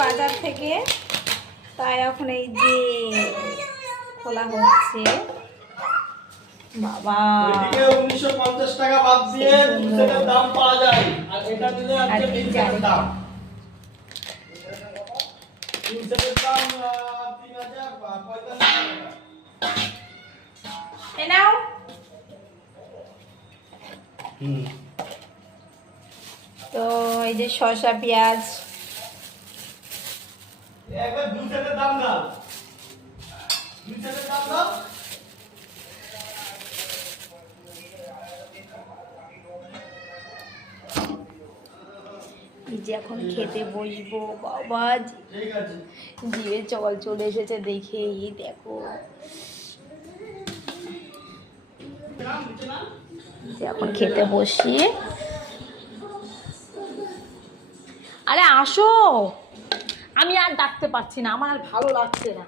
বাজার থেকে, তাই এখন এই যে খোলা হচ্ছে। বাবা, 1950 টাকা বাদ দিয়ে দুধের দাম পাওয়া যায়, আর এটা দিলে আজকে তিন দাম। দুধের দাম 3045 টাকা। এ নাও। তো এই যে শসা পেঁয়াজ, একবার দুধের দাম দাও, দুধের দাম দাও। এই যে এখন খেতে বসবো। বাবা, ঠিক আছে, জিভে জল চলে এসেছে দেখে। এই দেখো, যে এখন খেতে বসি। আরে আসো, আমি আর ডাকতে পারছি না, আমার আর ভালো লাগছে না।